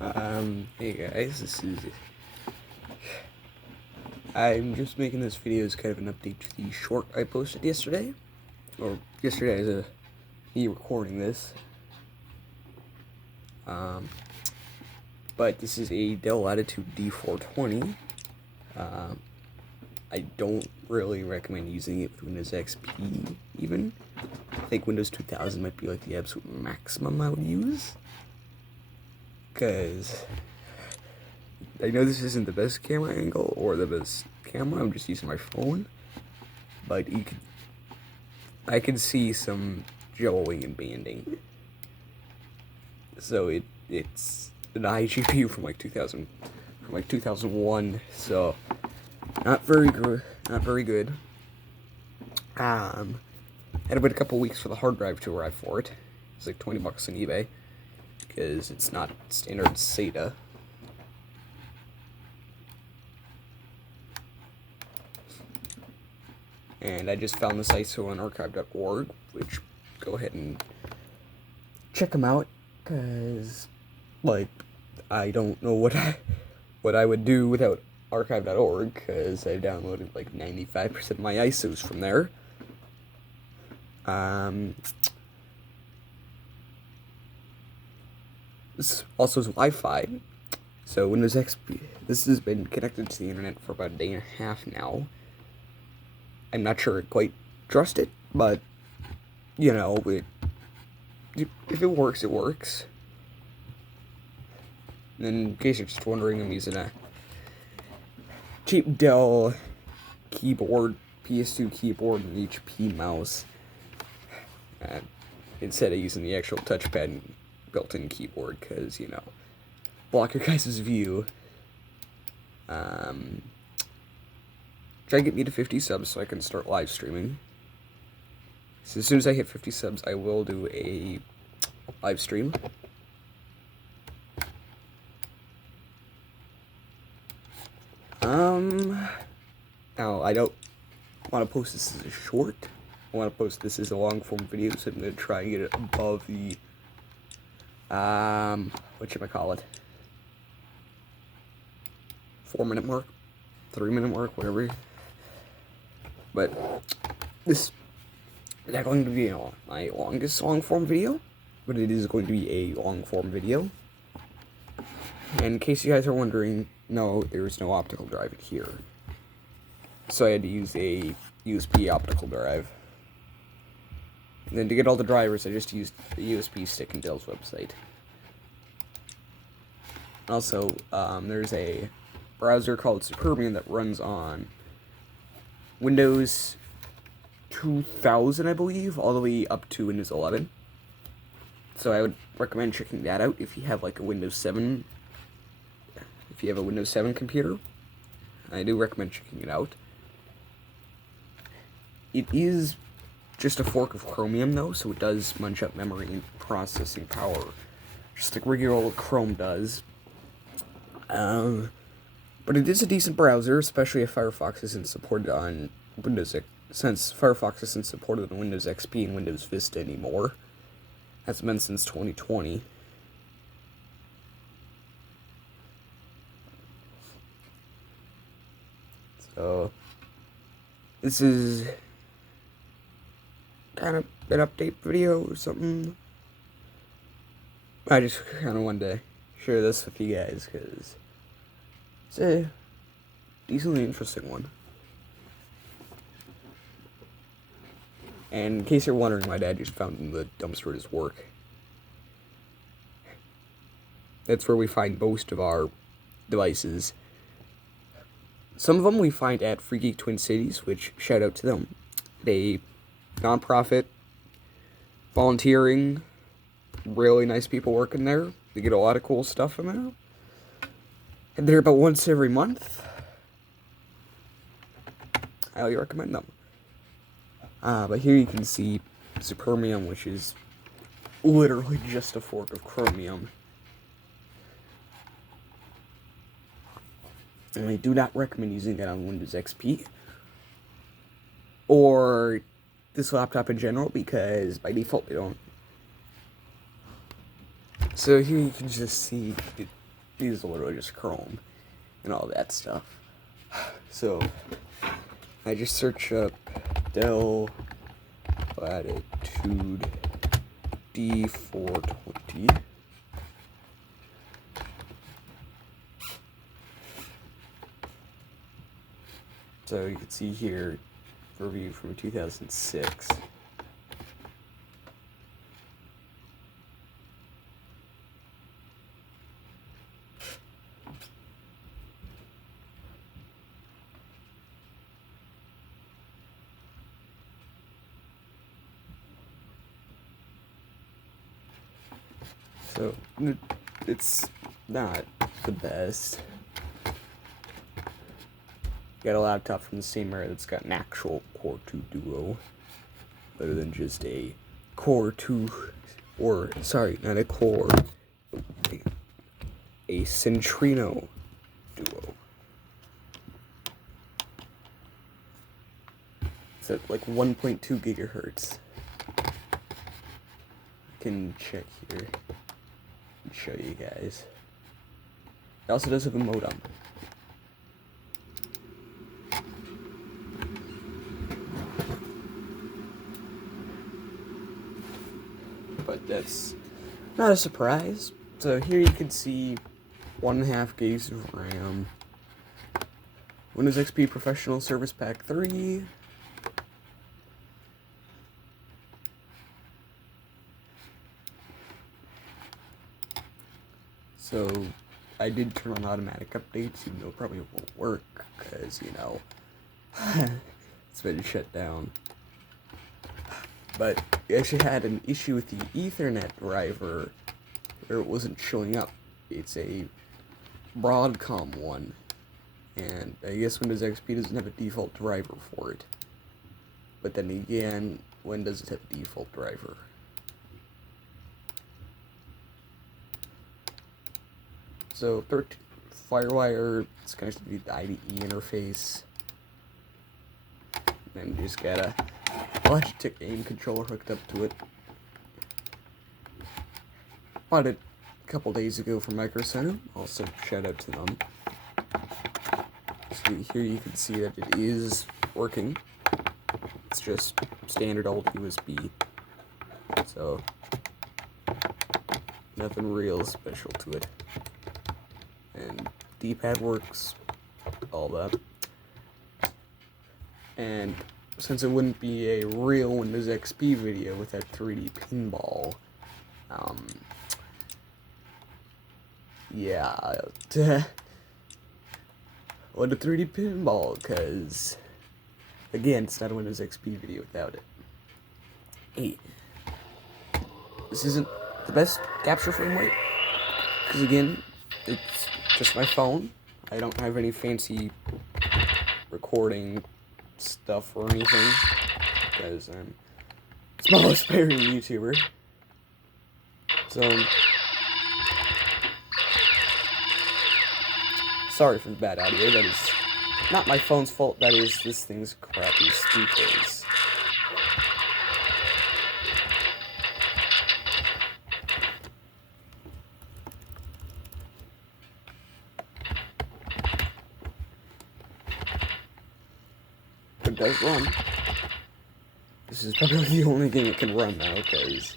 Hey guys, I'm just making this video as kind of an update to the short I posted yesterday, or yesterday as me recording this. But this is a Dell Latitude D420. I don't really recommend using it with Windows XP, even. I think Windows 2000 might be like the absolute maximum I would use. Because I know this isn't the best camera angle or the best camera, I'm just using my phone. But I can see some jowling and banding. So it's an iGPU from like 2001, so not very good. Had to wait a couple weeks for the hard drive to arrive for it. It's like $20 on eBay because it's not standard SATA. And I just found this ISO on archive.org, which go ahead and check them out, because like I don't know what I would do without archive.org, because I downloaded like 95% of my ISOs from there. This also is Wi-Fi, so Windows XP. This has been connected to the internet for about a day and a half now. I'm not sure I quite trust it, but you know, if it works, it works. And in case you're just wondering, I'm using a cheap Dell keyboard, PS2 keyboard, and HP mouse, instead of using the actual touchpad and built-in keyboard, because, you know, block your guys' view. Try to get me to 50 subs so I can start live streaming. So as soon as I hit 50 subs, I will do a live stream. Now, I don't want to post this as a short. I want to post this as a long-form video, so I'm going to try and get it above the, whatchamacallit, 4-minute mark, 3-minute mark, whatever. But this is not going to be my longest long-form video, but it is going to be a long-form video. And in case you guys are wondering, no, there's no optical drive in here. So I had to use a USB optical drive. And then to get all the drivers, I just used the USB stick in Dell's website. Also, there's a browser called XPerince that runs on Windows 2000, I believe, all the way up to Windows 11. So I would recommend checking that out if you have like a Windows 7. If you have a Windows 7 computer, I do recommend checking it out. It is just a fork of Chromium, though, so it does munch up memory and processing power, just like regular old Chrome does. But it is a decent browser, especially if Firefox isn't supported on Windows, since Firefox isn't supported on Windows XP and Windows Vista anymore. That's been since 2020. So, this is kind of an update video or something. I just kind of wanted to share this with you guys, because it's a decently interesting one. And in case you're wondering, my dad just found in the dumpster at his work. That's where we find most of our devices. Some of them we find at Free Geek Twin Cities, which, shout out to them. They non-profit, volunteering, really nice people working there. They get a lot of cool stuff in there. And they're about once every month. I highly recommend them. But here you can see XPerince, which is literally just a fork of Chromium. And I do not recommend using that on Windows XP or this laptop in general, because by default they don't. So here you can just see these are literally just Chrome and all that stuff. So I just search up Dell Latitude D420. So you can see here, review from 2006. So, it's not the best. Got a laptop from the same era that's got an actual Core 2 Duo, other than just a Core 2, or, sorry, not a Core, a Centrino Duo. It's at like 1.2 gigahertz. I can check here and show you guys. It also does have a modem. But that's not a surprise. So here you can see 1.5 gigs of RAM, Windows XP Professional Service Pack 3, so I did turn on automatic updates, even though it probably won't work, because, you know, it's been shut down. But we actually had an issue with the Ethernet driver, where it wasn't showing up. It's a Broadcom one, and I guess Windows XP doesn't have a default driver for it. But then again, when does it have a default driver? So, FireWire, it's connected to the IDE interface. And you just got a Logitech aim controller hooked up to it. Bought it a couple days ago from Micro Center. Also, shout out to them. So here you can see that it is working. It's just standard old USB. So, nothing real special to it. And D-pad works, all that. And since it wouldn't be a real Windows XP video with that 3D pinball, yeah, what a 3D pinball, because, again, it's not a Windows XP video without it. Hey, this isn't the best capture frame rate, because, again, it's just my phone. I don't have any fancy recording stuff or anything, because I'm a small aspiring YouTuber. So, sorry for the bad audio. That is not my phone's fault. That is this thing's crappy speakers. It does run. This is probably the only game it can run now, because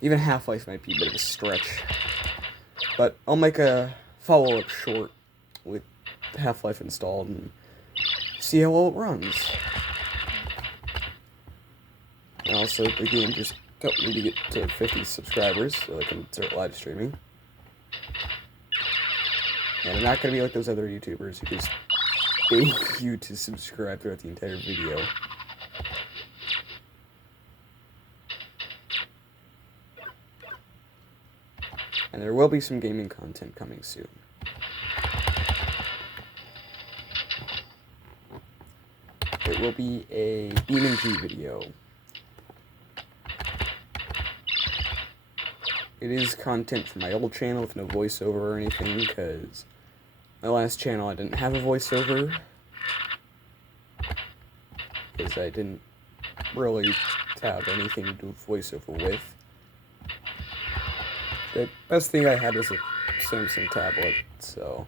even Half-Life might be a bit of a stretch. But I'll make a follow-up short with Half-Life installed and see how well it runs. And also, the game just helped me to get to 50 subscribers so I can start live streaming. And I'm not going to be like those other YouTubers who just beg you to subscribe throughout the entire video. And there will be some gaming content coming soon. It will be a BeamNG video. It is content from my old channel with no voiceover or anything, because my last channel I didn't have a voiceover, because I didn't really have anything to do with voiceover with. The best thing I had was a Samsung tablet, so.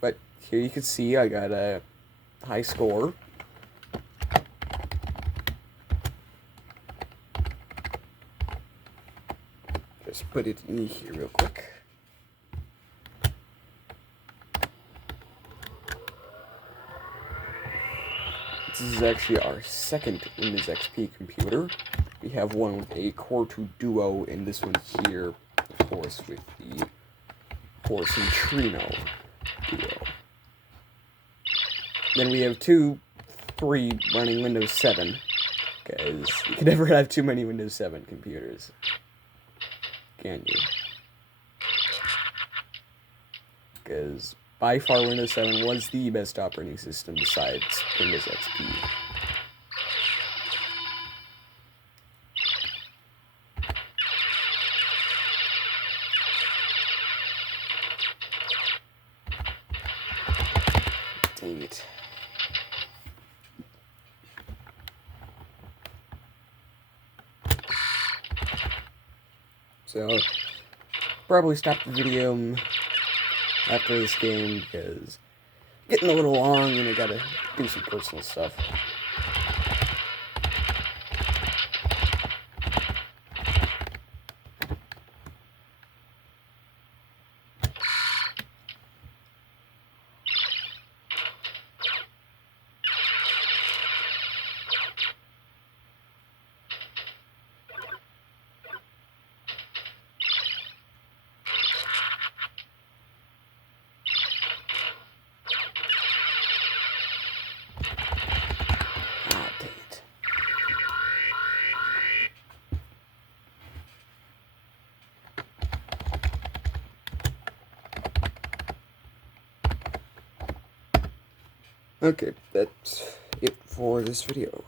But here you can see I got a high score. Just put it in here real quick. This is actually our second Windows XP computer. We have one with a Core 2 Duo, and this one here, of course, with the Core Centrino Duo. Then we have 3 running Windows 7, because you can never have too many Windows 7 computers, can you? Because by far Windows 7 was the best operating system besides Windows XP. Dang it. So, probably stop the video after this game because getting a little long and I gotta do some personal stuff. Okay, that's it for this video.